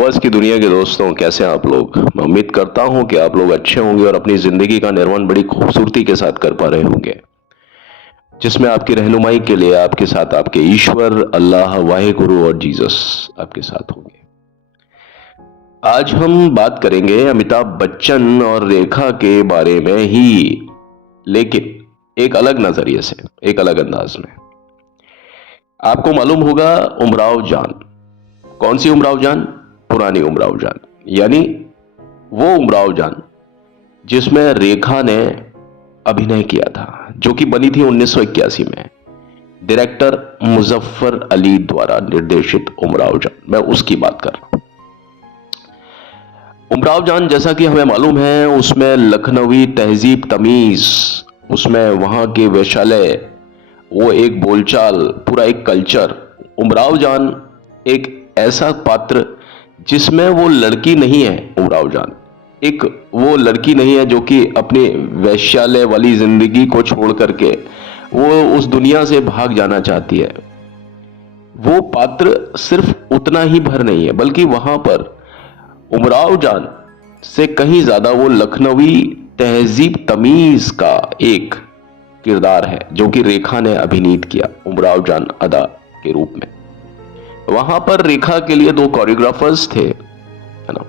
आवाज की दुनिया के दोस्तों, कैसे हैं आप लोग। मैं उम्मीद करता हूं कि आप लोग अच्छे होंगे और अपनी जिंदगी का निर्माण बड़ी खूबसूरती के साथ कर पा रहे होंगे, जिसमें आपकी रहनुमाई के लिए आपके साथ आपके ईश्वर, अल्लाह, वाहेगुरु और जीसस आपके साथ होंगे। आज हम बात करेंगे अमिताभ बच्चन और रेखा के बारे में ही, लेकिन एक अलग नजरिए से, एक अलग अंदाज में। आपको मालूम होगा उमराव जान। कौन सी उमराव जान? पुरानी उमराव जान, यानी वो उमराव जान जिसमें रेखा ने अभिनय किया था, जो कि बनी थी 1981 में डायरेक्टर मुजफ्फर अली द्वारा निर्देशित उमराव जान। मैं उसकी बात कर रहा हूं। उमराव जान, जैसा कि हमें मालूम है, उसमें लखनवी तहजीब तमीज, उसमें वहां के वैशाल्य, वो एक बोलचाल, पूरा एक कल्चर। उमराव जान एक ऐसा पात्र जिसमें वो लड़की नहीं है। उमराव जान एक वो लड़की नहीं है जो कि अपने वैश्यालय वाली जिंदगी को छोड़ करके वो उस दुनिया से भाग जाना चाहती है। वो पात्र सिर्फ उतना ही भर नहीं है, बल्कि वहां पर उमराव जान से कहीं ज्यादा वो लखनवी तहजीब तमीज का एक किरदार है, जो कि रेखा ने अभिनीत किया उमराव जान अदा के रूप में। वहां पर रेखा के लिए दो कोरियोग्राफर्स थे, है ना।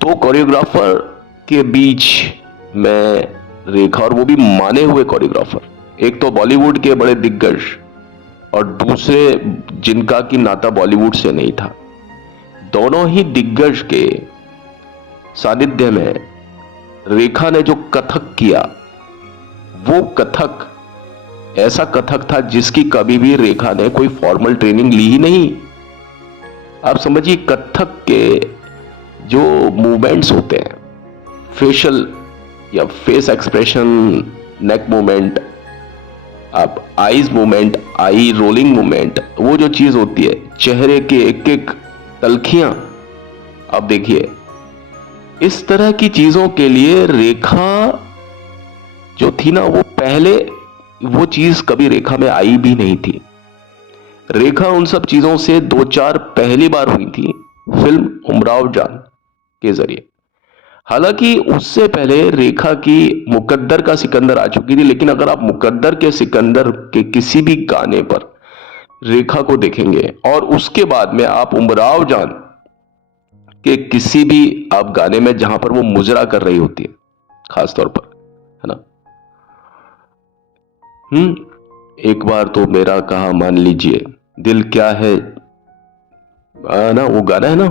दो कोरियोग्राफर के बीच में रेखा, और वो भी माने हुए कोरियोग्राफर, एक तो बॉलीवुड के बड़े दिग्गज और दूसरे जिनका की नाता बॉलीवुड से नहीं था। दोनों ही दिग्गज के सानिध्य में रेखा ने जो कथक किया, वो कथक ऐसा कथक था जिसकी कभी भी रेखा ने कोई फॉर्मल ट्रेनिंग ली ही नहीं। आप समझिए, कथक के जो मूवमेंट्स होते हैं, फेशियल या फेस एक्सप्रेशन, नेक मूवमेंट, आप आईज मूवमेंट, आई रोलिंग मूवमेंट, वो जो चीज होती है, चेहरे के एक एक तलखियां, आप देखिए, इस तरह की चीजों के लिए रेखा जो थी ना, वो पहले वो चीज कभी रेखा में आई भी नहीं थी। रेखा उन सब चीजों से दो चार पहली बार हुई थी फिल्म उमराव जान के जरिए। हालांकि उससे पहले रेखा की मुकद्दर का सिकंदर आ चुकी थी, लेकिन अगर आप मुकद्दर के सिकंदर के किसी भी गाने पर रेखा को देखेंगे और उसके बाद में आप उमराव जान के किसी भी आप गाने में जहां पर वो मुजरा कर रही होती है, खासतौर पर, है ना, एक बार तो मेरा कहा मान लीजिए, दिल क्या है ना, वो गाना है ना,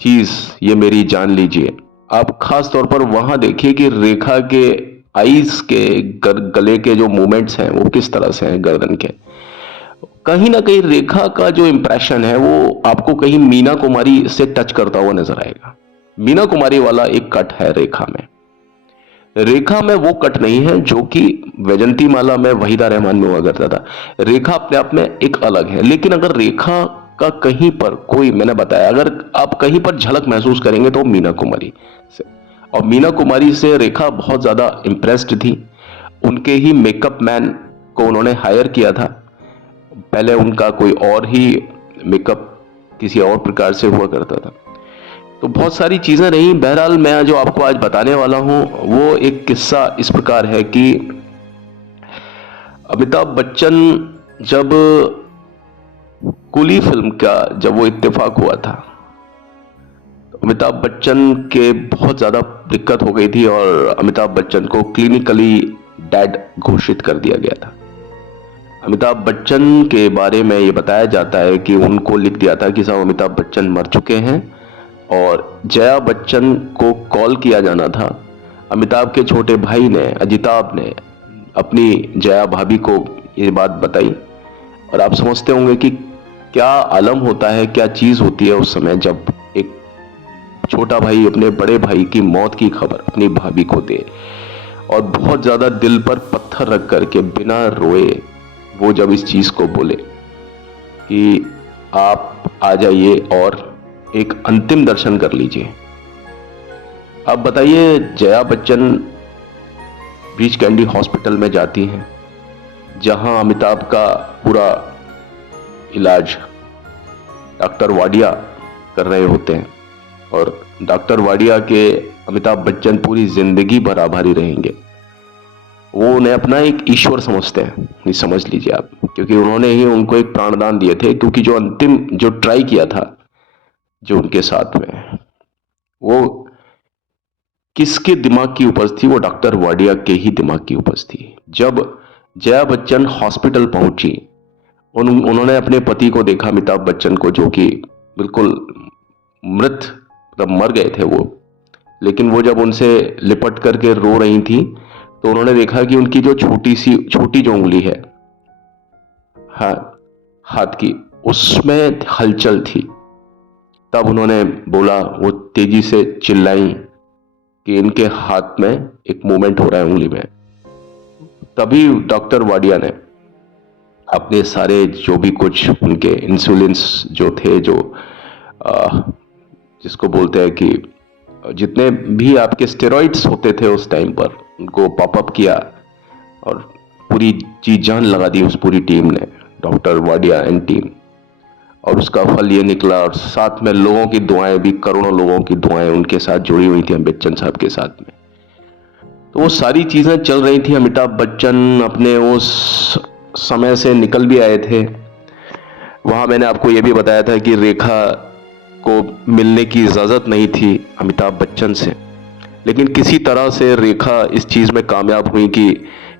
चीज ये मेरी जान लीजिए। आप खास तौर पर वहां देखिए कि रेखा के आईज के गले के जो मूवमेंट्स हैं वो किस तरह से हैं, गर्दन के। कहीं ना कहीं रेखा का जो इंप्रेशन है वो आपको कहीं मीना कुमारी से टच करता हुआ नजर आएगा। मीना कुमारी वाला एक कट है रेखा में। रेखा में वो कट नहीं है जो कि वैजंती माला में वहीदा रहमान में हुआ करता था। रेखा अपने आप में एक अलग है, लेकिन अगर रेखा का कहीं पर कोई, मैंने बताया, अगर आप कहीं पर झलक महसूस करेंगे तो मीना कुमारी से, और मीना कुमारी से रेखा बहुत ज्यादा इंप्रेस्ड थी। उनके ही मेकअप मैन को उन्होंने हायर किया था। पहले उनका कोई और ही मेकअप किसी और प्रकार से हुआ करता था। तो बहुत सारी चीजें रही। बहरहाल मैं जो आपको आज बताने वाला हूं वो एक किस्सा इस प्रकार है कि अमिताभ बच्चन, जब कुली फिल्म का जब वो इत्तेफाक हुआ था, तो अमिताभ बच्चन के बहुत ज्यादा दिक्कत हो गई थी और अमिताभ बच्चन को क्लिनिकली डेड घोषित कर दिया गया था। अमिताभ बच्चन के बारे में ये बताया जाता है कि उनको लिख दिया था कि साहब अमिताभ बच्चन मर चुके हैं, और जया बच्चन को कॉल किया जाना था। अमिताभ के छोटे भाई ने, अजिताभ ने, अपनी जया भाभी को ये बात बताई। और आप समझते होंगे कि क्या आलम होता है, क्या चीज होती है उस समय जब एक छोटा भाई अपने बड़े भाई की मौत की खबर अपनी भाभी को दे, और बहुत ज्यादा दिल पर पत्थर रख करके बिना रोए वो जब इस चीज को बोले कि आप आ जाइए और एक अंतिम दर्शन कर लीजिए। अब बताइए, Jaya Bachchan breach candy hospital में जाती हैं, जहां अमिताभ का पूरा इलाज डॉक्टर वाडिया कर रहे होते हैं और डॉक्टर वाडिया के अमिताभ बच्चन पूरी जिंदगी भर आभारी रहेंगे। वो उन्हें अपना एक ईश्वर समझते हैं, ये समझ लीजिए आप, क्योंकि उन्होंने ही उनको एक प्राणदान दिए थे। क्योंकि जो अंतिम जो ट्राई किया था जो उनके साथ में, वो किसके दिमाग की उपज थी? वो डॉक्टर वाडिया के ही दिमाग की उपज थी। जब जया बच्चन हॉस्पिटल पहुंची, उन्होंने अपने पति को देखा, अमिताभ बच्चन को, जो कि बिल्कुल मृत, मतलब मर गए थे वो। लेकिन वो जब उनसे लिपट करके रो रही थी तो उन्होंने देखा कि उनकी जो छोटी जो उंगली है हाथ की, उसमें हलचल थी। तब उन्होंने बोला, वो तेजी से चिल्लाई कि इनके हाथ में एक मूवमेंट हो रहा है उंगली में। तभी डॉक्टर वाडिया ने अपने सारे जो भी कुछ उनके इंसुलिन जो थे, जो जिसको बोलते हैं कि जितने भी आपके स्टेरॉइड्स होते थे उस टाइम पर, उनको पॉपअप किया और पूरी जी जान लगा दी उस पूरी टीम ने, डॉक्टर वाडिया एंड टीम। और उसका फल ये निकला, और साथ में लोगों की दुआएं भी, करोड़ों लोगों की दुआएं उनके साथ जुड़ी हुई थी बच्चन साहब के साथ में। तो वो सारी चीजें चल रही थी। अमिताभ बच्चन अपने उस समय से निकल भी आए थे। वहां मैंने आपको यह भी बताया था कि रेखा को मिलने की इजाजत नहीं थी अमिताभ बच्चन से, लेकिन किसी तरह से रेखा इस चीज में कामयाब हुई कि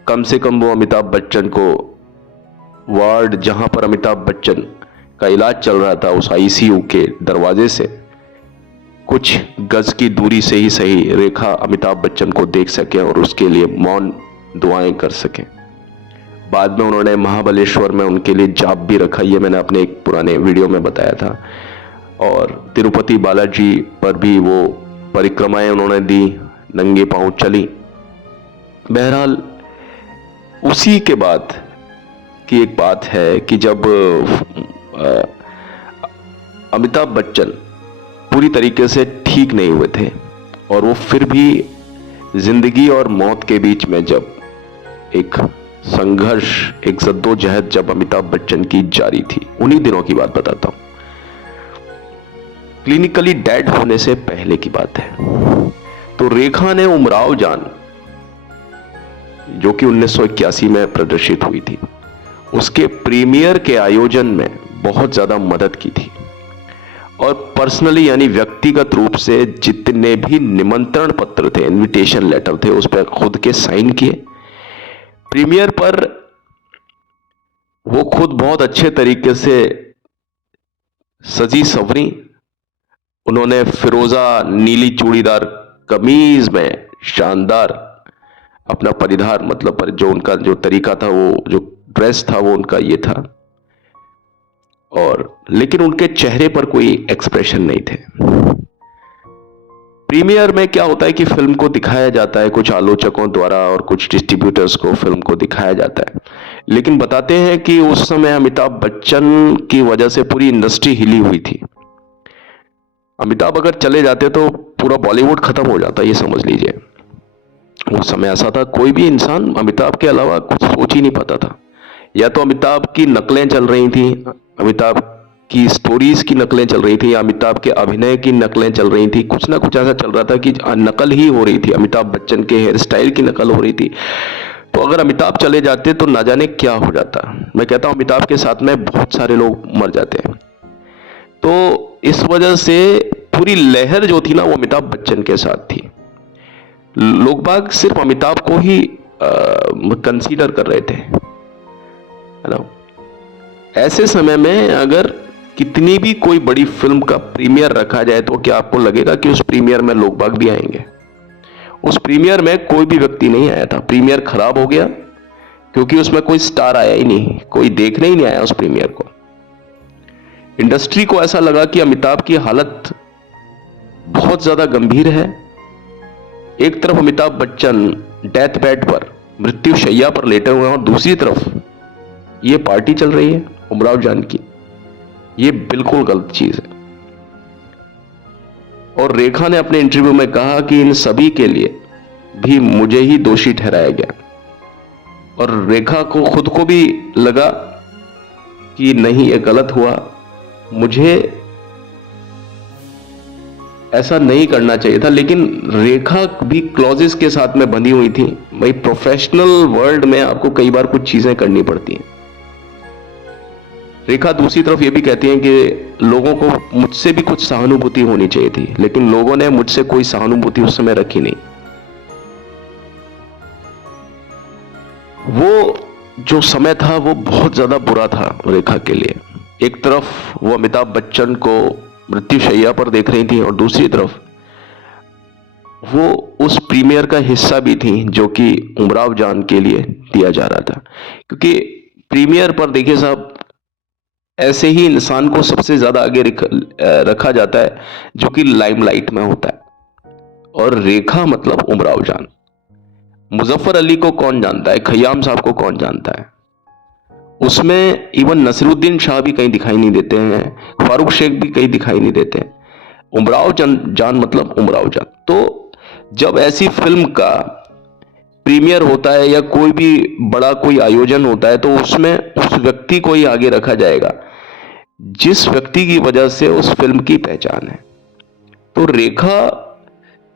कम से कम वो अमिताभ बच्चन को वार्ड जहां पर अमिताभ बच्चन का इलाज चल रहा था, उस आईसीयू के दरवाजे से कुछ गज की दूरी से ही सही, रेखा अमिताभ बच्चन को देख सके और उसके लिए मौन दुआएं कर सके। बाद में उन्होंने महाबलेश्वर में उनके लिए जाप भी रखा, ये मैंने अपने एक पुराने वीडियो में बताया था। और तिरुपति बालाजी पर भी वो परिक्रमाएं उन्होंने दी, नंगे पांव चली। बहरहाल उसी के बाद की एक बात है कि जब अमिताभ बच्चन पूरी तरीके से ठीक नहीं हुए थे और वो फिर भी जिंदगी और मौत के बीच में जब एक संघर्ष, एक जद्दोजहद जब अमिताभ बच्चन की जारी थी, उन्हीं दिनों की बात बताता हूं। क्लिनिकली डेड होने से पहले की बात है। तो रेखा ने उमराव जान, जो कि 1981 में प्रदर्शित हुई थी, उसके प्रीमियर के आयोजन में बहुत ज्यादा मदद की थी। और पर्सनली यानी व्यक्तिगत रूप से जितने भी निमंत्रण पत्र थे, इनविटेशन लेटर थे, उस पर खुद के साइन किए। प्रीमियर पर वो खुद बहुत अच्छे तरीके से सजी संवरी। उन्होंने फिरोजा नीली चूड़ीदार कमीज में शानदार अपना परिधान, मतलब जो उनका जो तरीका था, वो जो ड्रेस था, वो उनका ये था। और लेकिन उनके चेहरे पर कोई एक्सप्रेशन नहीं थे। प्रीमियर में क्या होता है कि फिल्म को दिखाया जाता है कुछ आलोचकों द्वारा और कुछ डिस्ट्रीब्यूटर्स को फिल्म को दिखाया जाता है, लेकिन बताते हैं कि उस समय अमिताभ बच्चन की वजह से पूरी इंडस्ट्री हिली हुई थी। अमिताभ अगर चले जाते तो पूरा बॉलीवुड खत्म हो जाता, ये समझ लीजिए। उस समय ऐसा था, कोई भी इंसान अमिताभ के अलावा कुछ सोच ही नहीं पाता था। या तो अमिताभ की नकलें चल रही थी, अमिताभ की स्टोरीज की नकलें चल रही थी, या अमिताभ के अभिनय की नकलें चल रही थी। कुछ ना कुछ ऐसा चल रहा था कि नकल ही हो रही थी, अमिताभ बच्चन के हेयर स्टाइल की नकल हो रही थी। तो अगर अमिताभ चले जाते तो ना जाने क्या हो जाता। मैं कहता हूं अमिताभ के साथ में बहुत सारे लोग मर जाते हैं। तो इस वजह से पूरी लहर जो थी ना, वो अमिताभ बच्चन के साथ थी। लोग बाग सिर्फ अमिताभ को ही कंसीडर कर रहे थे, है ना। ऐसे समय में अगर कितनी भी कोई बड़ी फिल्म का प्रीमियर रखा जाए तो क्या आपको लगेगा कि उस प्रीमियर में लोग बाग भी आएंगे? उस प्रीमियर में कोई भी व्यक्ति नहीं आया था। प्रीमियर खराब हो गया क्योंकि उसमें कोई स्टार आया ही नहीं, कोई देखने ही नहीं आया उस प्रीमियर को। इंडस्ट्री को ऐसा लगा कि अमिताभ की हालत बहुत ज्यादा गंभीर है। एक तरफ अमिताभ बच्चन डेथ बेड पर, मृत्यु शैया पर लेटे हुए हैं, और दूसरी तरफ ये पार्टी चल रही है उमराव जान की। ये बिल्कुल गलत चीज है। और रेखा ने अपने इंटरव्यू में कहा कि इन सभी के लिए भी मुझे ही दोषी ठहराया गया। और रेखा को खुद को भी लगा कि नहीं, ये गलत हुआ, मुझे ऐसा नहीं करना चाहिए था, लेकिन रेखा भी क्लॉजेस के साथ में बंधी हुई थी। भाई प्रोफेशनल वर्ल्ड में आपको कई बार कुछ चीजें करनी पड़ती हैं। रेखा दूसरी तरफ ये भी कहती हैं कि लोगों को मुझसे भी कुछ सहानुभूति होनी चाहिए थी, लेकिन लोगों ने मुझसे कोई सहानुभूति उस समय रखी नहीं। वो जो समय था वो बहुत ज्यादा बुरा था रेखा के लिए। एक तरफ वो अमिताभ बच्चन को मृत्युशैया पर देख रही थी और दूसरी तरफ वो उस प्रीमियर का हिस्सा भी थी जो कि उमराव जान के लिए दिया जा रहा था। क्योंकि प्रीमियर पर देखिए साहब, ऐसे ही इंसान को सबसे ज्यादा आगे रखा जाता है जो कि लाइमलाइट में होता है। और रेखा मतलब उमराव जान। मुजफ्फर अली को कौन जानता है, खयाम साहब को कौन जानता है। उसमें इवन नसीरुद्दीन शाह भी कहीं दिखाई नहीं देते हैं, फारूक शेख भी कहीं दिखाई नहीं देते हैं। उमराव जान मतलब उमराव जान। तो जब ऐसी फिल्म का प्रीमियर होता है या कोई भी बड़ा कोई आयोजन होता है, तो उसमें उस व्यक्ति को ही आगे रखा जाएगा जिस व्यक्ति की वजह से उस फिल्म की पहचान है। तो रेखा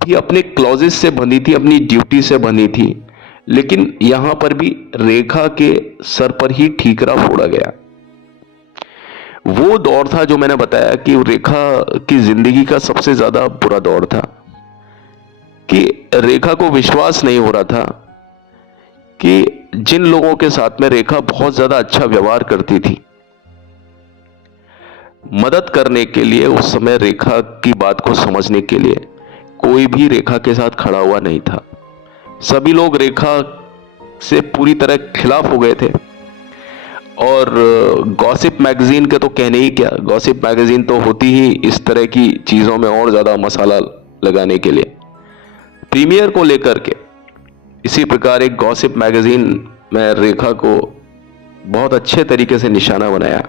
भी अपने क्लॉजेस से बंधी थी, अपनी ड्यूटी से बंधी थी, लेकिन यहां पर भी रेखा के सर पर ही ठीकरा फोड़ा गया। वो दौर था जो मैंने बताया कि रेखा की जिंदगी का सबसे ज्यादा बुरा दौर था, कि रेखा को विश्वास नहीं हो रहा था कि जिन लोगों के साथ में रेखा बहुत ज्यादा अच्छा व्यवहार करती थी, मदद करने के लिए, उस समय रेखा की बात को समझने के लिए कोई भी रेखा के साथ खड़ा हुआ नहीं था। सभी लोग रेखा से पूरी तरह खिलाफ हो गए थे। और गॉसिप मैगजीन के तो कहने ही क्या, गॉसिप मैगजीन तो होती ही इस तरह की चीजों में और ज्यादा मसाला लगाने के लिए। प्रीमियर को लेकर के इसी प्रकार एक गॉसिप मैगजीन में रेखा को बहुत अच्छे तरीके से निशाना बनाया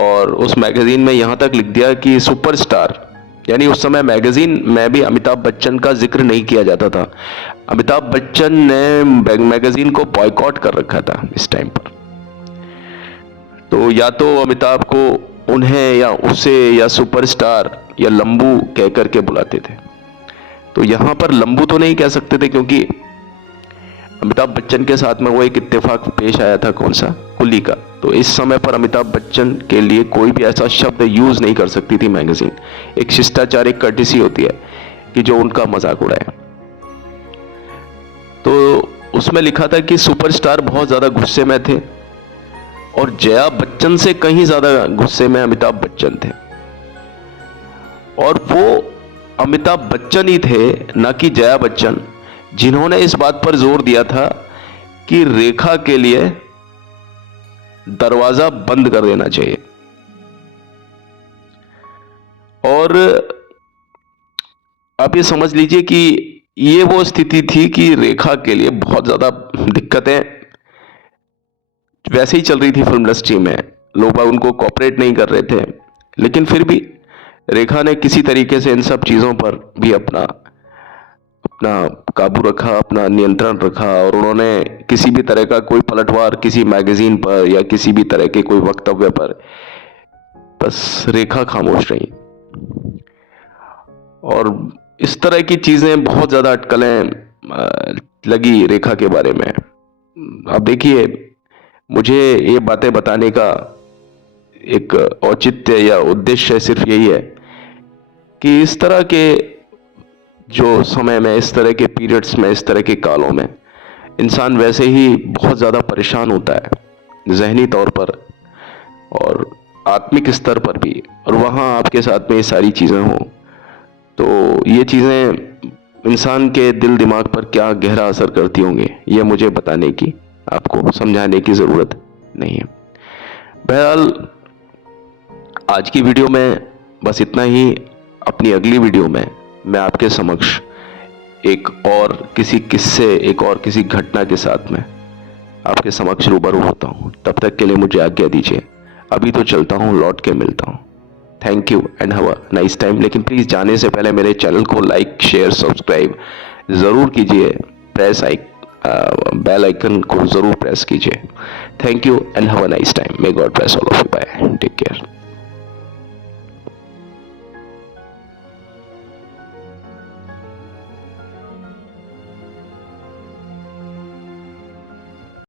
और उस मैगजीन में यहां तक लिख दिया कि सुपरस्टार, यानी उस समय मैगजीन में भी अमिताभ बच्चन का जिक्र नहीं किया जाता था। अमिताभ बच्चन ने मैगजीन को बॉयकॉट कर रखा था इस टाइम पर। तो या तो अमिताभ को उन्हें या उसे या सुपरस्टार या लंबू कह करके बुलाते थे। तो यहां पर लंबू तो नहीं कह सकते थे क्योंकि अमिताभ बच्चन के साथ में वो एक इत्तेफाक पेश आया था, कौन सा, कुली का। तो इस समय पर अमिताभ बच्चन के लिए कोई भी ऐसा शब्द यूज नहीं कर सकती थी मैगजीन। एक शिष्टाचार, एक कर्टिसी होती है कि जो उनका मजाक उड़ाए। तो उसमें लिखा था कि सुपरस्टार बहुत ज्यादा गुस्से में थे और जया बच्चन से कहीं ज्यादा गुस्से में अमिताभ बच्चन थे। और वो अमिताभ बच्चन ही थे, ना कि जया बच्चन, जिन्होंने इस बात पर जोर दिया था कि रेखा के लिए दरवाजा बंद कर देना चाहिए। और आप ये समझ लीजिए कि ये वो स्थिति थी कि रेखा के लिए बहुत ज्यादा दिक्कतें वैसे ही चल रही थी फिल्म इंडस्ट्री में, लोग उनको कॉपरेट नहीं कर रहे थे, लेकिन फिर भी रेखा ने किसी तरीके से इन सब चीजों पर भी अपना काबू रखा, अपना नियंत्रण रखा। और उन्होंने किसी भी तरह का कोई पलटवार किसी मैगजीन पर या किसी भी तरह के कोई वक्तव्य पर, बस रेखा खामोश रही। और इस तरह की चीजें, बहुत ज्यादा अटकलें लगी रेखा के बारे में। अब देखिए, मुझे ये बातें बताने का एक औचित्य या उद्देश्य सिर्फ यही है कि इस तरह के जो समय में, इस तरह के पीरियड्स में, इस तरह के कालों में इंसान वैसे ही बहुत ज़्यादा परेशान होता है, जहनी तौर पर और आत्मिक स्तर पर भी। और वहाँ आपके साथ में ये सारी चीज़ें हों तो ये चीज़ें इंसान के दिल दिमाग पर क्या गहरा असर करती होंगी, ये मुझे बताने की, आपको समझाने की ज़रूरत नहीं है। बहरहाल आज की वीडियो में बस इतना ही। अपनी अगली वीडियो में मैं आपके समक्ष एक और किसी किस्से, एक और किसी घटना के साथ में आपके समक्ष रूबरू होता हूँ। तब तक के लिए मुझे आज्ञा दीजिए। अभी तो चलता हूँ, लौट के मिलता हूँ। Thank you and have a nice time. लेकिन प्लीज़ जाने से पहले मेरे चैनल को लाइक, शेयर, सब्सक्राइब ज़रूर कीजिए। बेल आइकन को ज़रूर प्रेस कीजिए। Thank you and have a nice time. May God bless all of you. Bye, take care.